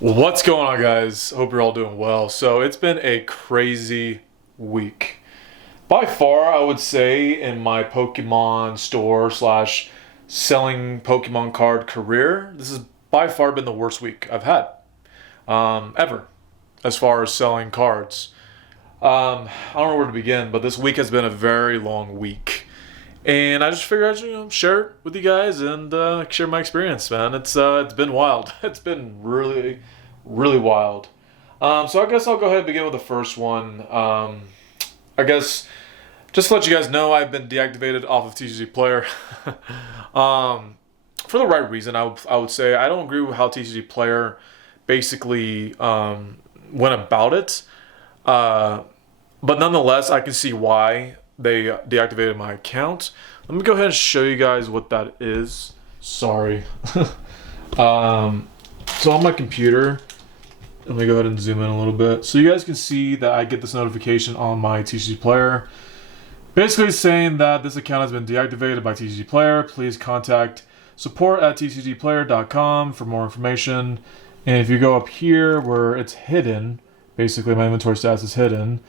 What's going on, guys? Hope you're all doing well. So it's been a crazy week. By far, I would say in my Pokemon store slash selling Pokemon card career, this has by far been the worst week I've had ever as far as selling cards. I don't know where to begin, but this week has been a very long week. And I just figured I'd share it with you guys and share my experience, man. It's been wild. It's been really wild. So I guess I'll go ahead and begin with the first one. I guess just to let you guys know, I've been deactivated off of TCGPlayer. For the right reason, I would say I don't agree with how TCGPlayer basically went about it. But nonetheless, I can see why they deactivated my account. Let me go ahead and show you guys what that is. Sorry. So on my computer, let me go ahead and zoom in a little bit. So you guys can see that I get this notification on my TCGPlayer. Basically saying that this account has been deactivated by TCGPlayer. Please contact support@tcgplayer.com for more information. And if you go up here where it's hidden, basically my inventory status is hidden.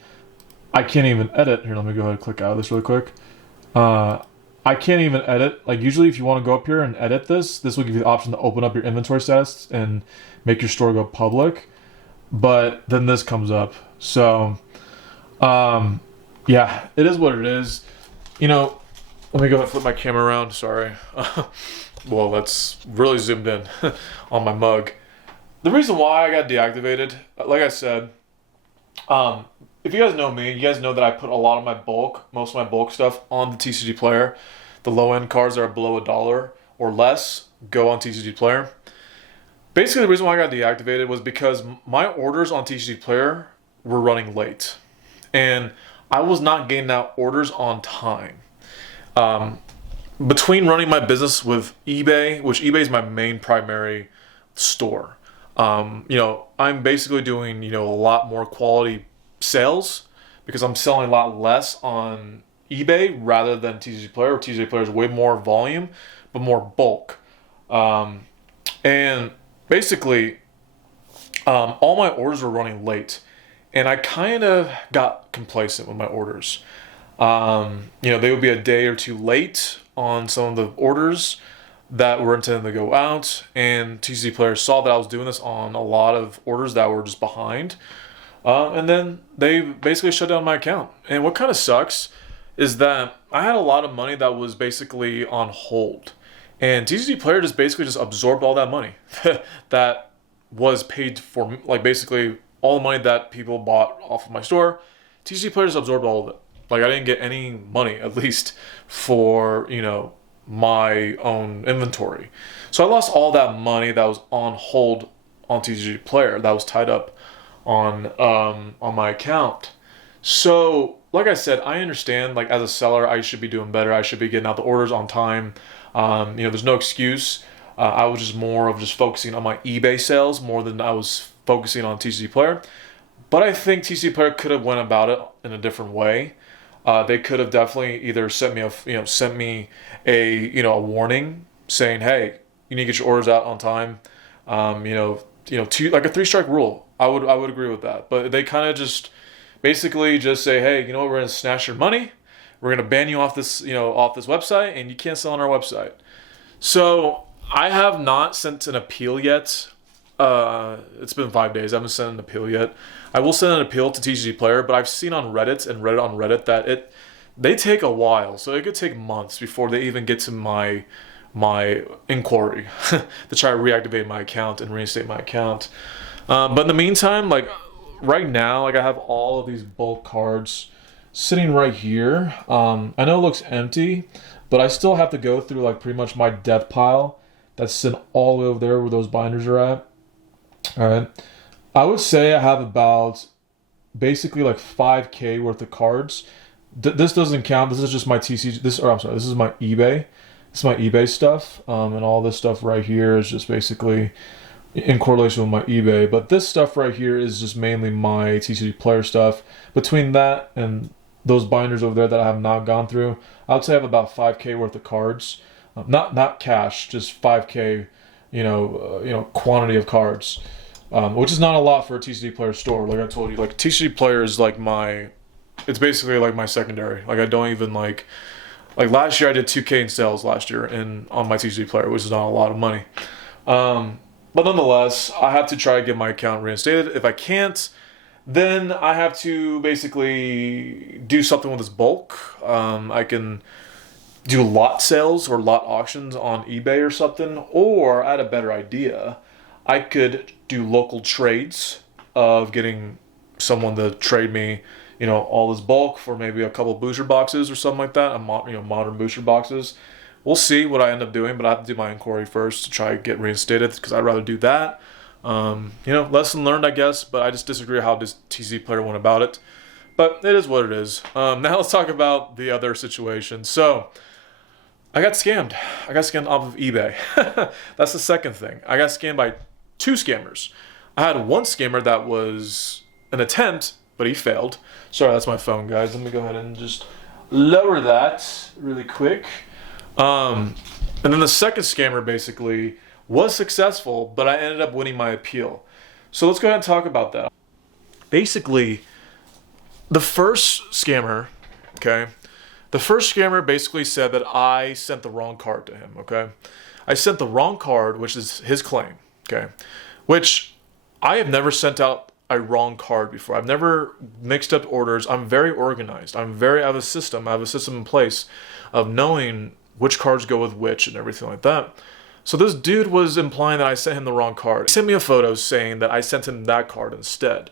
I can't even edit. Here, let me go ahead and click out of this really quick. I can't even edit. Like usually if you want to go up here and edit this will give you the option to open up your inventory status and make your store go public. But then this comes up. So, yeah, it is what it is. Let me go ahead and flip my camera around. Sorry. Well, that's really zoomed in on my mug. The reason why I got deactivated, like I said, if you guys know me, you guys know that I put a lot of most of my bulk stuff on the TCGPlayer. The low-end cards that are below $1 or less go on TCGPlayer. Basically, the reason why I got deactivated was because my orders on TCGPlayer were running late. And I was not getting out orders on time. Between running my business with eBay, which eBay is my main primary store, I'm basically doing, a lot more quality sales because I'm selling a lot less on eBay rather than TCGPlayer. Where TCGPlayer is way more volume, but more bulk. And basically, all my orders were running late, and I kind of got complacent with my orders. They would be a day or two late on some of the orders that were intended to go out, and TCGPlayer saw that I was doing this on a lot of orders that were just behind. And then they basically shut down my account. And what kind of sucks is that I had a lot of money that was basically on hold. And TCGPlayer just absorbed all that money that was paid for, like basically all the money that people bought off of my store. TCGPlayer just absorbed all of it. Like I didn't get any money, at least for, my own inventory. So I lost all that money that was on hold on TCGPlayer that was tied up on my account. So, like I said, I understand. Like as a seller, I should be doing better. I should be getting out the orders on time. There's no excuse. I was just more of just focusing on my eBay sales more than I was focusing on TCGPlayer. But I think TCGPlayer could have went about it in a different way. They could have definitely either sent me a warning saying, hey, you need to get your orders out on time. Like a 3-strike rule. I would agree with that. But they kind of just basically just say, hey, you know what, we're gonna snatch your money. We're gonna ban you off this website, and you can't sell on our website. So I have not sent an appeal yet. It's been 5 days. I haven't sent an appeal yet. I will send an appeal to TCGPlayer, but I've seen on Reddit and read on Reddit that they take a while. So it could take months before they even get to my inquiry to try to reactivate my account and reinstate my account. But in the meantime, like right now, like I have all of these bulk cards sitting right here. I know it looks empty, but I still have to go through like pretty much my death pile that's sitting all the way over there where those binders are at. All right. I would say I have about basically like 5K worth of cards. This doesn't count. This is just my TCG. This is my eBay. This is my eBay stuff. And all this stuff right here is just basically in correlation with my eBay. But this stuff right here is just mainly my TCGPlayer stuff. Between that and those binders over there that I have not gone through, I would say I have about 5K worth of cards. Not cash, just 5K, quantity of cards. which is not a lot for a TCG Player store. Like I told you, like TCG Player is like it's basically like my secondary. Like I don't even like last year I did 2K in sales last year on my TCG Player, which is not a lot of money. But nonetheless, I have to try to get my account reinstated. If I can't, then I have to basically do something with this bulk. I can do lot sales or lot auctions on eBay or something, or I had a better idea. I could do local trades of getting someone to trade me, all this bulk for maybe a couple booster boxes or something like that. Modern booster boxes. We'll see what I end up doing, but I have to do my inquiry first to try to get reinstated because I'd rather do that. Lesson learned, I guess, but I just disagree how this TCG Player went about it. But it is what it is. Now let's talk about the other situation. So, I got scammed. I got scammed off of eBay. That's the second thing. I got scammed by 2 scammers. I had one scammer that was an attempt, but he failed. Sorry, that's my phone, guys. Let me go ahead and just lower that really quick. And then the second scammer basically was successful, but I ended up winning my appeal. So let's go ahead and talk about that. Basically, the first scammer basically said that I sent the wrong card to him, okay? I sent the wrong card, which is his claim, okay? Which I have never sent out a wrong card before. I've never mixed up orders. I'm very organized. I have a system. I have a system in place of knowing which cards go with which and everything like that. So this dude was implying that I sent him the wrong card. He sent me a photo saying that I sent him that card instead.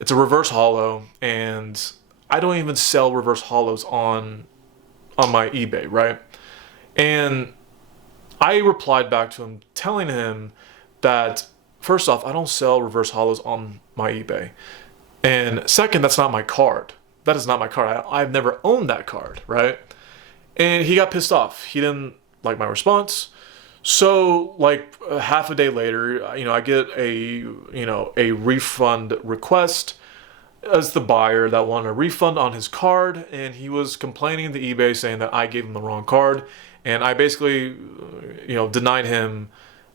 It's a reverse holo, and I don't even sell reverse holos on my eBay, right? And I replied back to him telling him that, first off, I don't sell reverse holos on my eBay. And second, that's not my card. That is not my card. I've never owned that card, right? And he got pissed off. He didn't like my response. So, half a day later, I get a refund request as the buyer that wanted a refund on his card, and he was complaining to eBay saying that I gave him the wrong card, and I basically, denied him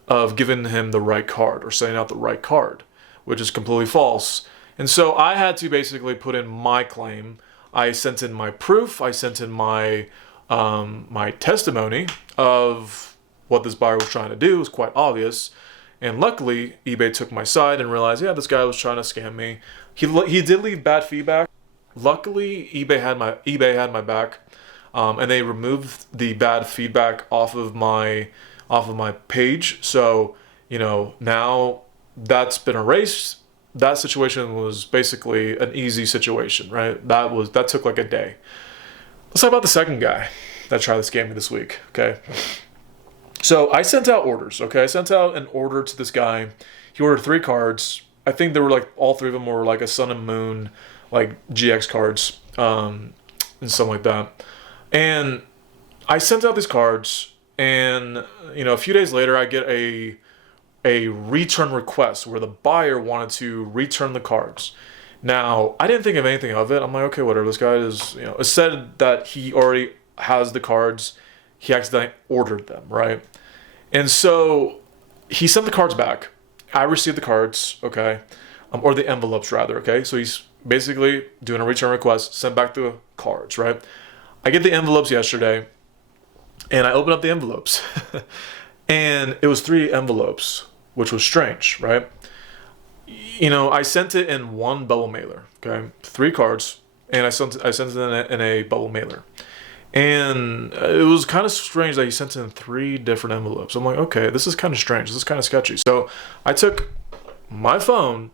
of giving him the right card or sending out the right card, which is completely false. And so I had to basically put in my claim. I sent in my proof. I sent in my testimony of what this buyer was trying to do. It was quite obvious. And luckily, eBay took my side and realized, yeah, this guy was trying to scam me. He did leave bad feedback. Luckily, eBay had my back, and they removed the bad feedback off of my page. So now that's been erased. That situation was basically an easy situation, right? That took like a day. Let's talk about the second guy that tried to scam me this week, okay? So I sent out orders, okay? I sent out an order to this guy. He ordered 3 cards. I think they were all 3 of them were like a Sun and Moon, GX cards, and something like that. And I sent out these cards, and a few days later, I get a return request where the buyer wanted to return the cards. Now, I didn't think of anything of it. I'm like, okay, whatever. This guy is, it said that he already has the cards. He accidentally ordered them, right? And so he sent the cards back. I received the cards, okay, or the envelopes rather, okay. So he's basically doing a return request, sent back the cards, right? I get the envelopes yesterday, and I open up the envelopes, and it was 3 envelopes, which was strange, right? I sent it in one bubble mailer, okay, 3 cards, and I sent it in a bubble mailer. And it was kind of strange that he sent in 3 different envelopes. I'm like, okay, this is kind of strange. This is kind of sketchy. So I took my phone,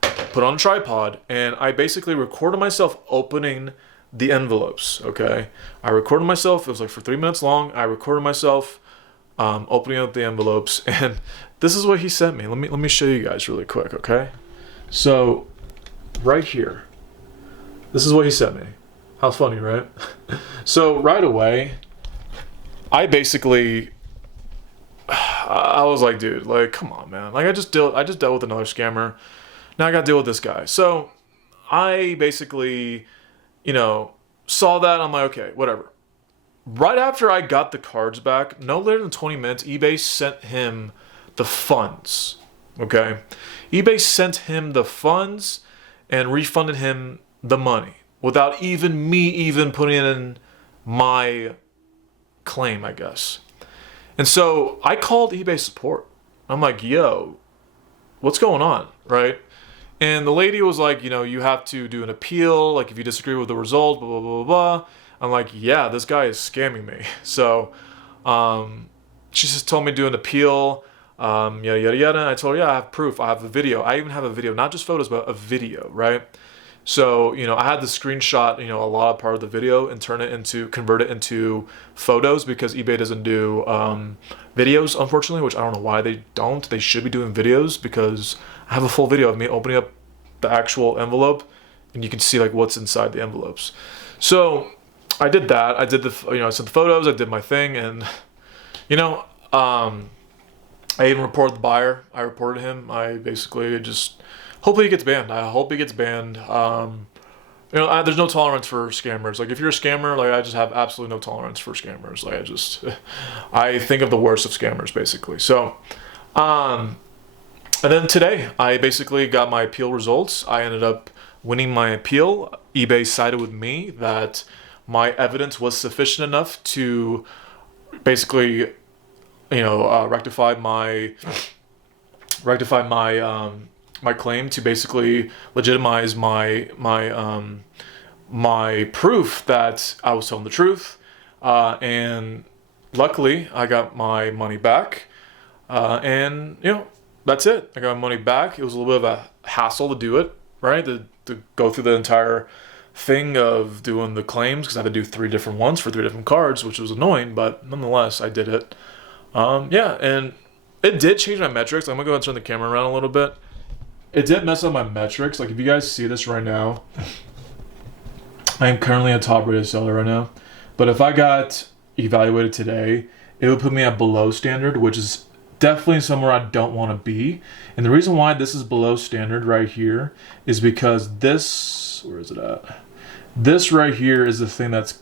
put on a tripod, and I basically recorded myself opening the envelopes, okay? I recorded myself. It was for 3 minutes long. I recorded myself opening up the envelopes. And this is what he sent me. Let me show you guys really quick, okay? So right here, this is what he sent me. How funny, right? So right away, I was like, dude, come on, man. I just dealt with another scammer. Now I got to deal with this guy. So I basically, saw that. I'm like, okay, whatever. Right after I got the cards back, no later than 20 minutes, eBay sent him the funds. Okay, eBay sent him the funds and refunded him the money without even me even putting in my claim, I guess. And so I called eBay support. I'm like, yo, what's going on, right? And the lady was like, you have to do an appeal, like if you disagree with the result, blah, blah, blah, blah. I'm like, yeah, this guy is scamming me. So she just told me to do an appeal, yada, yada, yada. And I told her, yeah, I have proof. I have a video. I even have a video, not just photos, but a video, right? So, I had to screenshot, a lot of part of the video and convert it into photos because eBay doesn't do videos, unfortunately, which I don't know why they don't. They should be doing videos because I have a full video of me opening up the actual envelope and you can see like what's inside the envelopes. So I did that. I did I sent the photos, I did my thing, and, I even reported the buyer. I reported him. I basically just hopefully he gets banned. I hope he gets banned. There's no tolerance for scammers. Like if you're a scammer, like I just have absolutely no tolerance for scammers. Like I think of the worst of scammers basically. So, and then today I basically got my appeal results. I ended up winning my appeal. eBay sided with me that my evidence was sufficient enough to basically, rectify my my claim to basically legitimize my proof that I was telling the truth, and luckily I got my money back, and that's it. I got my money back. It was a little bit of a hassle to do it, right? To go through the entire thing of doing the claims because I had to do 3 different ones for 3 different cards, which was annoying, but nonetheless I did it. And it did change my metrics. I'm gonna go ahead and turn the camera around a little bit. It did mess up my metrics. Like if you guys see this right now, I am currently a top rated seller right now. But if I got evaluated today, it would put me at below standard, which is definitely somewhere I don't want to be. And the reason why this is below standard right here is because this, where is it at? This right here is the thing that's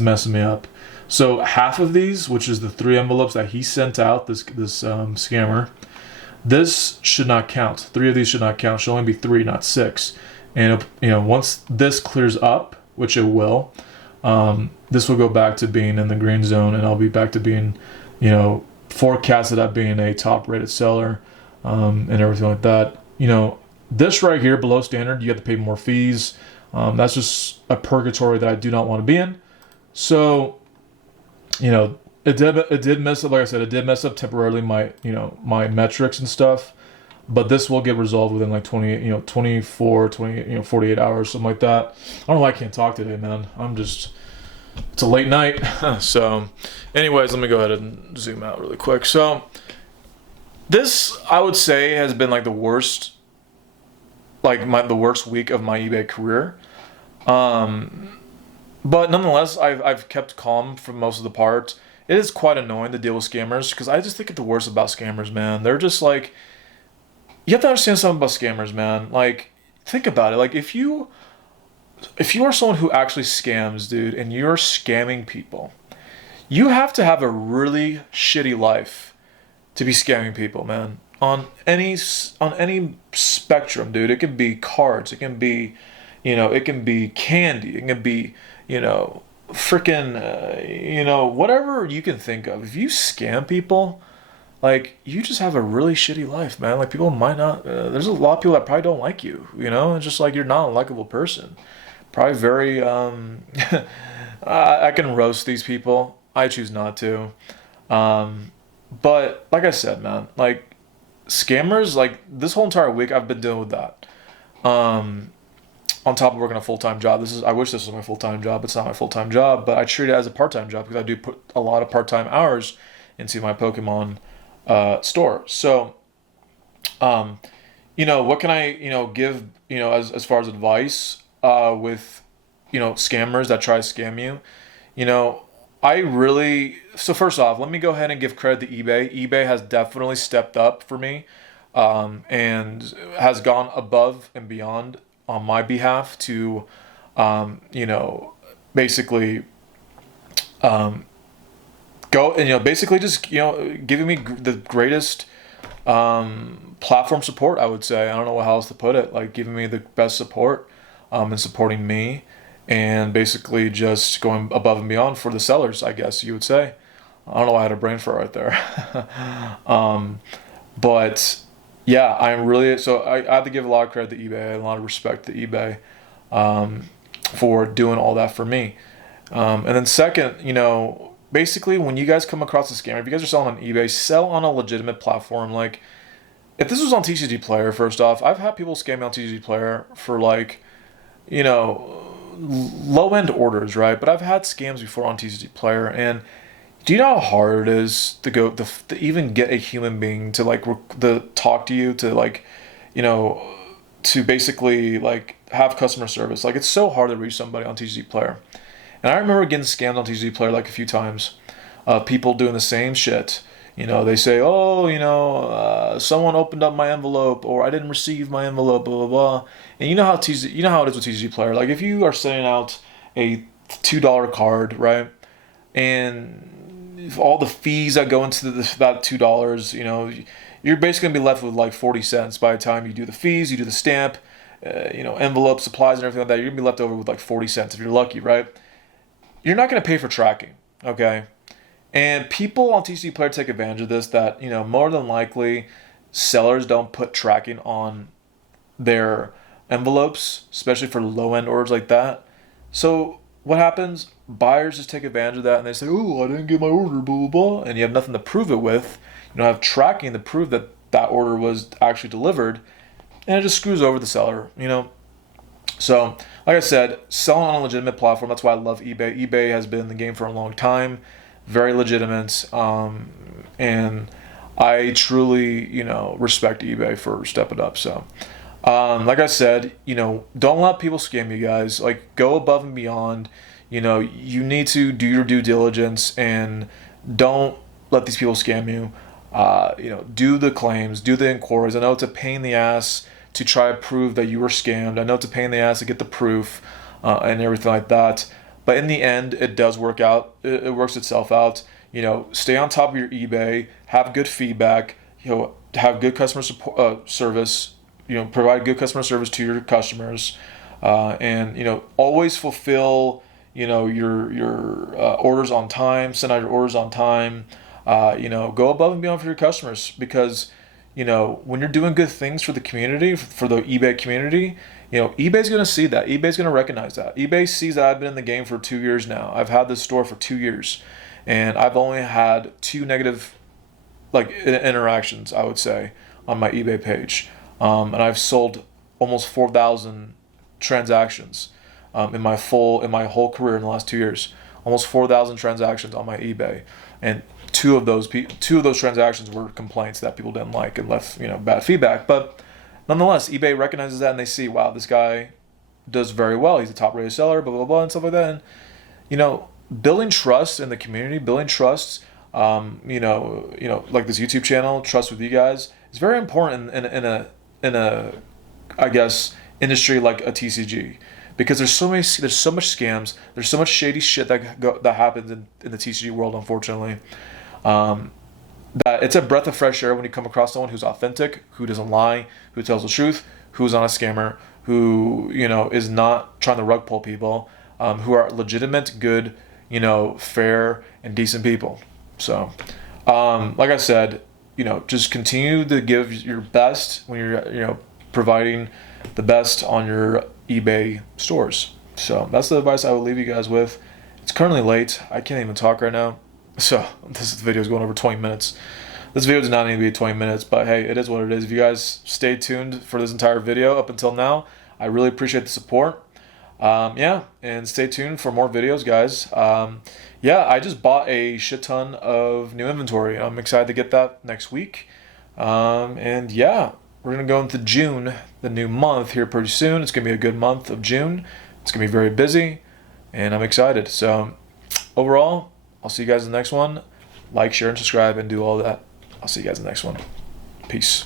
messing me up. So half of these, which is the 3 envelopes that he sent out, this scammer, this should not count. 3 of these should not count. Should only be 3, not 6. And once this clears up, which it will, this will go back to being in the green zone, and I'll be back to being, forecasted at being a top-rated seller, and everything like that. This right here below standard, you have to pay more fees. That's just a purgatory that I do not want to be in. So, it did mess up. Like I said, it did mess up temporarily my metrics and stuff. But this will get resolved within like 48 hours, something like that. I don't know why I can't talk today, man. It's a late night. So, anyways, let me go ahead and zoom out really quick. So, this, I would say, has been like the worst, the worst week of my eBay career. But nonetheless, I've kept calm for most of the part. It is quite annoying to deal with scammers because I just think the worst about scammers, man. They're just like, you have to understand something about scammers, man. Like, think about it. Like, if you are someone who actually scams, dude, and you're scamming people, you have to have a really shitty life to be scamming people, man. On any spectrum, dude. It can be cards. It can be, it can be candy. It can be, freaking, whatever you can think of. If you scam people, like, you just have a really shitty life, man. Like, people might not, there's a lot of people that probably don't like you, It's just like, you're not a likable person. Probably very, I can roast these people. I choose not to. But, like I said, man, like, scammers, like, this whole entire week I've been dealing with that. On top of working a full-time job. I wish this was my full-time job. It's not my full-time job, but I treat it as a part-time job because I do put a lot of part-time hours into my Pokemon store. So, what can I, give, as far as advice with, scammers that try to scam you? So first off, let me go ahead and give credit to eBay. eBay has definitely stepped up for me, and has gone above and beyond on my behalf to, basically, go and, basically just, giving me the greatest, platform support, I would say. I don't know how else to put it. Like giving me the best support, and supporting me, and basically just going above and beyond for the sellers, I guess you would say. I don't know why I had a brain fart right there. But yeah, I'm really, so I have to give a lot of credit to eBay, a lot of respect to eBay, for doing all that for me. And then second, basically when you guys come across a scammer, if you guys are selling on eBay, sell on a legitimate platform. Like if this was on TCGPlayer, first off, I've had people scam me on TCGPlayer for like, low end orders, right? But I've had scams before on TCGPlayer, and do you know how hard it is to to even get a human being to like talk to you, to like, to basically like have customer service? Like it's so hard to reach somebody on TCGPlayer. And I remember getting scammed on TCGPlayer like a few times. People doing the same shit. They say, oh, someone opened up my envelope, or I didn't receive my envelope, blah blah blah. And you know how it is with TCGPlayer. Like if you are sending out a $2 card, right, and if all the fees that go into that $2, you're basically gonna be left with like 40 cents by the time you do the fees, you do the stamp, envelope, supplies, and everything like that. You're gonna be left over with like 40 cents if you're lucky, right? You're not gonna pay for tracking, okay? And people on TCGPlayer take advantage of this, that, more than likely sellers don't put tracking on their envelopes, especially for low-end orders like that. So what happens? Buyers just take advantage of that, and they say, oh, I didn't get my order, blah, blah, blah. And you have nothing to prove it with. You don't have tracking to prove that that order was actually delivered. And it just screws over the seller, So, like I said, selling on a legitimate platform, that's why I love eBay. eBay has been in the game for a long time. Very legitimate, and I truly, respect eBay for stepping up. So, like I said, don't let people scam you guys. Like, go above and beyond. You need to do your due diligence, and don't let these people scam you. Do the claims, do the inquiries. I know it's a pain in the ass to try to prove that you were scammed. I know it's a pain in the ass to get the proof, and everything like that. But in the end, it does work out. It works itself out. Stay on top of your eBay. Have good feedback. Have good customer support, service. Provide good customer service to your customers, and always fulfill your orders on time. Send out your orders on time. Go above and beyond for your customers, because when you're doing good things for the community, for the eBay community, eBay's going to see that. eBay's going to recognize that. eBay sees that I've been in the game for 2 years now. I've had this store for 2 years, and I've only had 2 negative interactions, I would say, on my eBay page. And I've sold almost 4,000 transactions in my whole career in the last 2 years. Almost 4,000 transactions on my eBay, and two of those transactions were complaints that people didn't like and left bad feedback. But nonetheless, eBay recognizes that, and they see, wow, this guy does very well. He's a top-rated seller, blah blah blah, and stuff like that. And building trust in the community, building trust, like this YouTube channel, trust with you guys, is very important in a I guess industry like a TCG, because there's so much scams, there's so much shady shit that happens in the TCG world, unfortunately. That it's a breath of fresh air when you come across someone who's authentic, who doesn't lie, who tells the truth, who's not a scammer, who is not trying to rug pull people, who are legitimate, good, fair and decent people. So, like I said, just continue to give your best when you're providing the best on your eBay stores. So that's the advice I would leave you guys with. It's currently late. I can't even talk right now. So this video is going over 20 minutes. This video does not need to be 20 minutes, but hey, it is what it is. If you guys stay tuned for this entire video up until now, I really appreciate the support. And stay tuned for more videos, guys. I just bought a shit ton of new inventory. I'm excited to get that next week. We're going to go into June, the new month, here pretty soon. It's going to be a good month of June. It's going to be very busy, and I'm excited. So overall, I'll see you guys in the next one. Like, share, and subscribe, and do all that. I'll see you guys in the next one. Peace.